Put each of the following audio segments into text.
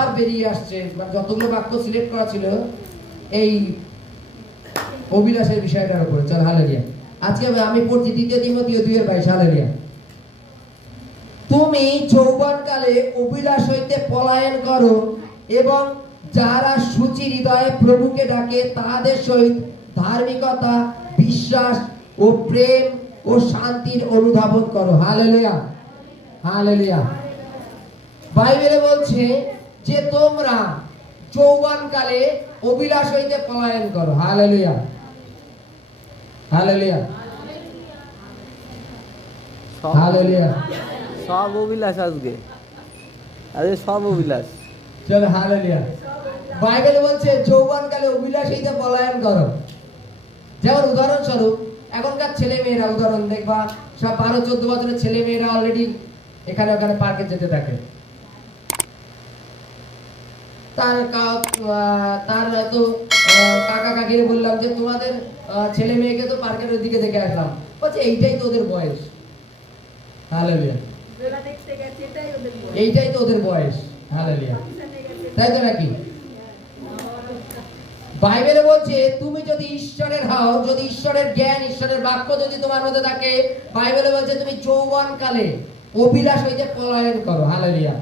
এবার বেরিয়ে আসছে, মানে যতগুলো বাক্য সিলেক্ট করা ছিল এই অভিলাষের বিষয়টার উপরে। চল হালেলুয়া। আজকে আমি পড়ছি 2 তিমোথেও 2:22। হালেলুয়া। তুমি যৌবনকালে অভিলাষ হইতে পলায়ন করো এবং যারা শুচি হৃদয়ে প্রভুকে ডাকে তাদের সহিত ধার্মিকতা, বিশ্বাস ও প্রেম ও শান্তির অনুধাবন করো। Hallelujah, hallelujah. বাইবেলে বলছে যে তোমরা যৌবনকালে অভিলাষ হইতে পলায়ন করো। Hallelujah, hallelujah, hallelujah. সব অভিলাষ আজকে, আরে সব অভিলাষ। চলো হালেলুয়া। বাইবেলে বলছে যৌবনকালে অভিলাষ হইতে পলায়ন করো। যেমন উদাহরণস্বরূপ এখনকার ছেলে মেয়েরা, উদাহরণ দেখবা সব 12-14 বছরের ছেলে মেয়েরা অলরেডি এখানে ওখানে পার্কে যেতে থাকে। তার তো কাকা কাকিরে বললাম যে তোমাদের ছেলে মেয়েকে তো পার্কের ওইদিকে দেখে আসলাম, বলছে এইটাই তো ওদের বয়স। হালেলুয়া, এইটাই তো ওদের বয়স। হালেলুয়া, তাই তো নাকি? বাইবেলে বলছে তুমি যদি ঈশ্বরের হও, যদি ঈশ্বরের জ্ঞান, ঈশ্বরের বাক্য যদি তোমার মধ্যে থাকে, বাইবেলে বলছে তুমি যৌবনকালে অভিলাষ হইতে পলায়ন করো। হালেলুয়া।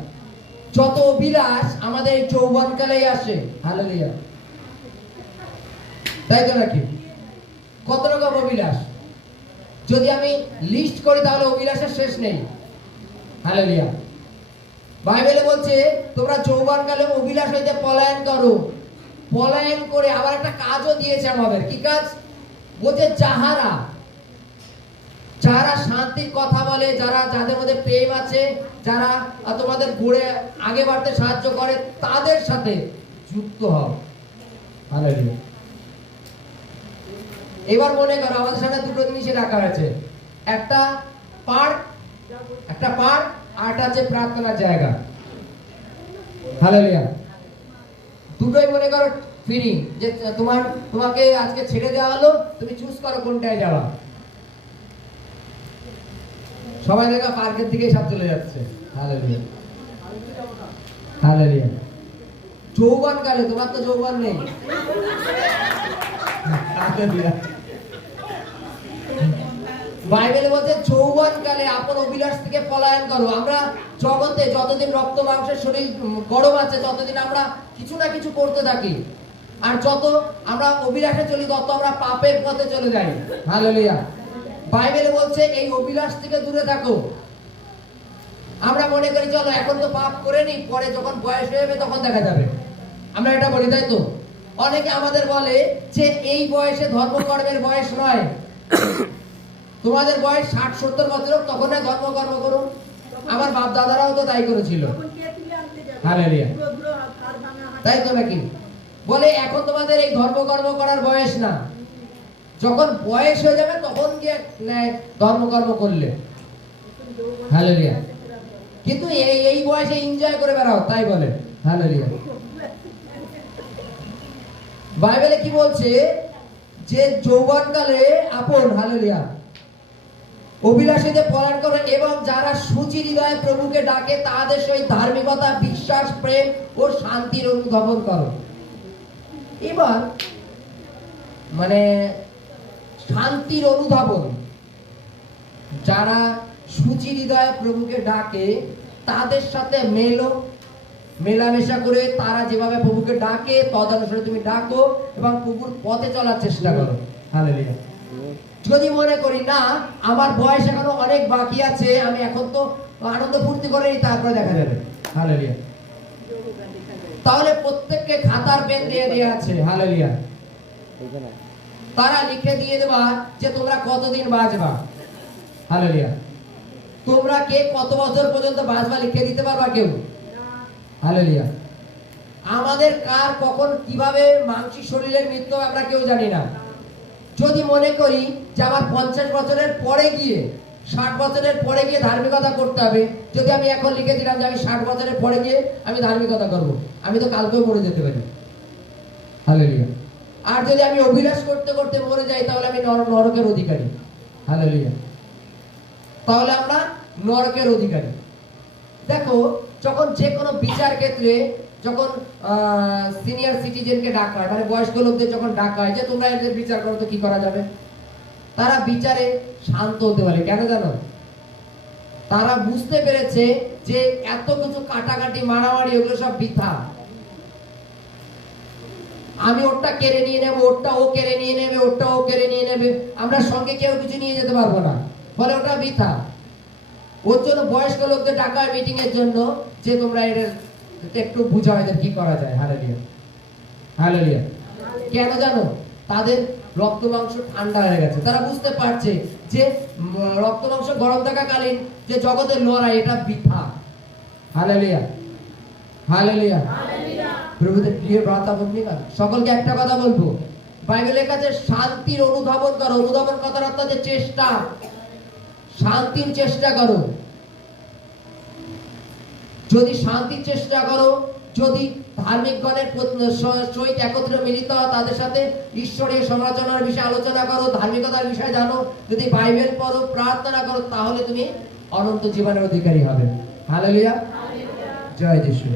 যত অভিলাষ আমাদের এই যৌবনকালেই আসে। হালেলুয়া, তাই তো নাকি? কত রকম অভিলাষ যদি আমি লিস্ট করি তাহলে অভিলাষের শেষ নেই। হালেলুয়া। বাইবেলে বলছে তোমরা যৌবনকালে অভিলাষ হইতে পলায়ন করো। পলায়ন করে আবার একটা কাজও দিয়েছে আমাদের। কি কাজ? বলছে যাহারা শান্তির কথা বলে, যাদের মধ্যে প্রেম আছে, যারা তোমাদের ঘুরে আগে বাড়তে সাহায্য করে, তাদের সাথে যুক্ত হও। হালেলুয়া। এবার মনে করো আমাদের সামনে দুটো জিনিসই রাখা হয়েছে, একটা পার্ক আর একটা হচ্ছে প্রার্থনার জায়গা। হালেলুয়া। দুটোই মনে করো ফ্রি, যে তোমাকে আজকে ছেড়ে দেওয়া হলো, তুমি চুজ করো কোনটায় যাওয়া। সবাই দেখা পার্কের দিকে সব চলে যাচ্ছে। Hallelujah, hallelujah. যৌবনকালে তোমার তো যৌবন নেই। হালেলুয়া। বাইবেলে বলছে যৌবনকালে আপন অভিলাষ থেকে পলায়ন করো। আমরা জগতে যতদিন রক্ত মাংসের শরীর গরম আছে ততদিন আমরা কিছু না কিছু করতে থাকি, আর যত আমরা অভিলাষে চলি তত আমরা পাপের পথে চলে যাই। হালেলুয়া। বাইবেলে বলছে এই অভিলাষ থেকে দূরে থাকো। আমরা মনে করি চলো এখন তো পাপ করে নি, পরে যখন বয়স হয়ে যাবে তখন দেখা যাবে, আমরা এটা বলি, তাই তো? অনেকে আমাদের বলে যে এই বয়সে ধর্মকর্মের বয়স নয়, তোমাদের বয়স 60-70 বছর হোক তখন ধর্মকর্ম করুন। আমার বাপ দাদারাও তো তাই করেছিল। হালেলুয়া, তাই তো নাকি? বলে এখন তোমাদের এই ধর্মকর্ম করার বয়স না, যখন বয়স হয়ে যাবে তখন গিয়ে ধর্মকর্ম করলে। হালেলুয়া। কিন্তু এই বয়সে এনজয় করে বেড়াও, তাই বলে। হালেলুয়া। বাইবেলে কি বলছে যে যৌবনকালে আপন, হালেলুয়া, অভিলাষীতে পলায়ন করো এবং যারা শুচি হৃদয়ে প্রভুকে ডাকে তাদের সহিত ধার্মিকতা, বিশ্বাস, প্রেম ও শান্তির অনুধাবন করো। এবার মানে শান্তির অনুধাবন, যারা শুচি হৃদয়ে প্রভুকে ডাকে তাদের সাথে মেলামেশা করে তারা যেভাবে প্রভুকে ডাকে তদনুসারে তুমি ডাকো এবং প্রভুর পথে চলার চেষ্টা করো। হালেলুয়া। যদি মনে করি না আমার বয়স এখনো অনেক বাকি আছে, আমি এখন তো আনন্দ ফুর্তি করে তারপরে দেখা যাবে। হালেলুয়া। তাহলে প্রত্যেককে খাতার পেন দিয়ে দেওয়া আছে। হালেলুয়া। তারা লিখে দিয়ে দেবা যে তোমরা কতদিন বাঁচবা। হালেলুয়া। তোমরা কে কত বছর পর্যন্ত বাঁচবা লিখে দিতে পারবা কেউ? হালেলুয়া। আমাদের কার কখন কিভাবে মানসিক শরীরের মৃত্যু আমরা কেউ জানি না। যদি মনে করি যে আমার 50 বছরের পরে গিয়ে, 60 বছরের পরে গিয়ে ধার্মিকতা করতে হবে, যদি আমি এখন লিখে দিলাম যে আমি 60 বছরের পরে গিয়ে আমি ধার্মিকতা করব, আমি তো কালকেও মরে যেতে পারি। হালেলুয়া। আর যদি আমি অভিলাষ করতে করতে মরে যাই তাহলে আমি নরকের অধিকারী। হালেলুয়া। তাহলে আমরা নরকের অধিকারী। দেখো যখন যে কোনো বিচার ক্ষেত্রে যখন সিনিয়র সিটিজেনকে ডাকা হয়, মানে বয়স্ক লোকদের যখন ডাকা হয় যে তোমরা এদের বিচার করো, তো কি করা যাবে? তারা বিচারে শান্ত হতে পারে। কেন জানো? তারা বুঝতে পেরেছে যে এত কিছু কাটাকাটি মারামারি ওগুলো সব বৃথা। আমি ওরটা কেড়ে নিয়ে নেবো, ওরটা ও কেড়ে নিয়ে নেবে, ওরটা ও কেড়ে নিয়ে নেবে, আমরা সঙ্গে কেউ কিছু নিয়ে যেতে পারবো না, ফলে ওটা বৃথা। ওর জন্য বয়স্ক লোকদের ডাকা হয় মিটিং এর জন্য যে তোমরা এদের একটু বুঝাও এদের কি করা যায়। Hallelujah, hallelujah. কেন জানো? তাদের রক্ত মাংস ঠান্ডা হয়ে গেছে। তারা বুঝতে পারছে যে রক্ত মাংস গরম থাকাকালীন যে জগতের লড়াই এটা বৃথা। Hallelujah, hallelujah. প্রভুদের প্রিয় ভ্রাতা ভগ্নীরা, সকলকে একটা কথা বলবো, বাইবেলের কাছে শান্তির অনুধাবন করো। অনুধাবন কথার অর্থ যে চেষ্টা, শান্তির চেষ্টা করো। যদি শান্তির চেষ্টা করো, যদি ধার্মিকগণের সহিত একত্রে মিলিত হও, তাদের সাথে ঈশ্বরের সমালোচনার বিষয়ে আলোচনা করো, ধার্মিকতার বিষয়ে জানো, যদি বাইবেল পড়ো, প্রার্থনা করো, তাহলে তুমি অনন্ত জীবনের অধিকারী হবে। হালেলুয়া, জয় যিশু।